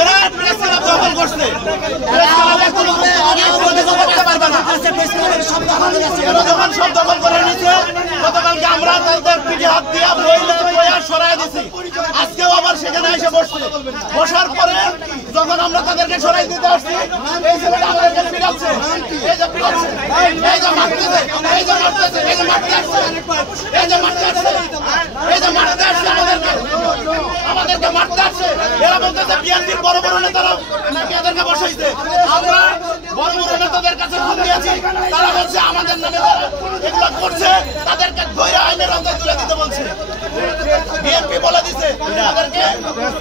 এরা press club দখল করছে, যখন সব দখল করে নিচ্ছে গতকালকে আমরা তাদের পিঠে হাত দিয়ে সরাই দিছি। আজকেও আবার সেখানে এসে বসছে, বসার পরে যখন আমরা তাদেরকে সরাই দিতে আসছি এই ছেলেটা আমাদেরকে পিটাচ্ছে, এই যে পিটাচ্ছে, এই যে মারতেছে, এই যে মারতেছে, এই যে মারতে আসছে, এই যে মারতে আসছে, এই যে মারতে আসছে, আমাদেরকে মারতে আসছে। এরা বলতেছে বিএনপির বড় বড় নেতারা নাকি এদেরকে বসাইছে। আমরা বড় বড় নেতাদের কাছে ফোন দিয়েছি, তারা বলছে আমাদের নামে এগুলো করছে তাদেরকে ধরে আইনের আওতায় তুলে দিতে বলছে। বিএনপি বলে দিছে তাদেরকে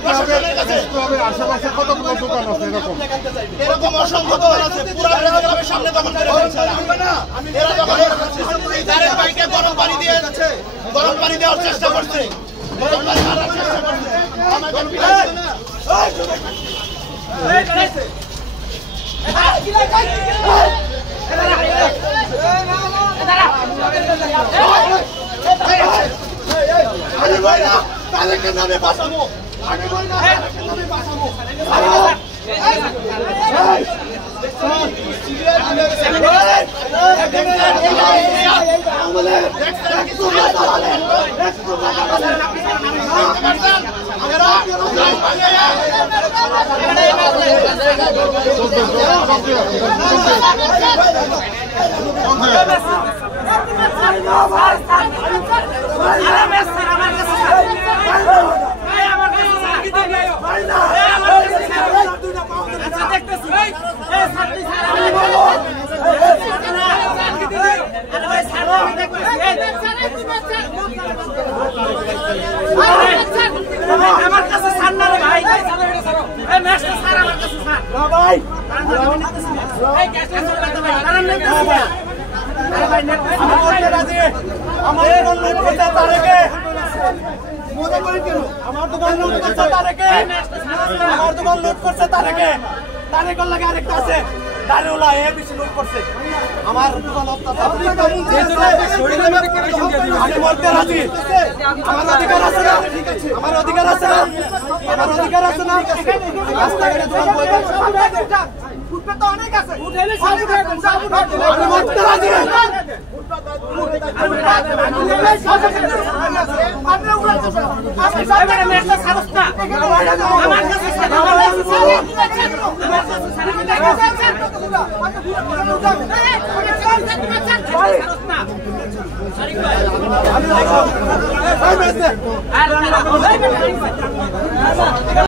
প্রশাসনের কাছে। আশেপাশে কতগুলো দোকান আছে এরকম অসংখ্য দোকান আছে, পুরো প্রেসক্লাবের সামনে দখল করে ফেলছে এরা। দখল তাদের বাইকে গরম পানি দেওয়ার চেষ্টা করছে, গরম পানি মারার চেষ্টা করছে। তাদেরকে নামে বাঁচাবো, আমার কাছে সান্না রে ভাই, এই ম্যাচটা স্যার আমার কাছে স্যার না ভাই, এই ক্যাশটা চলতে ভাই আরাম নেই ভাই। আরে ভাই নেট আমার রাজি, আমার দোকান লুট করতে তারেকে মজা করে কেন? আমার দোকান লুট করতে তারেকে, আমার দোকান লুট করতে তারেকে, তারেকর লাগে আরেকটা আছে দারুলা এ বেশি লুট করছে আমার দোকান অত্যাচার। আমি বলতে রাজি, আমার অধিকার আছে না? আমার অধিকার আছে না? আমার অধিকার আছে না? রাস্তাঘাটে দোকান বলবেন ফুটপাত তো অনেক আছে, আমি বলতে রাজি। আমি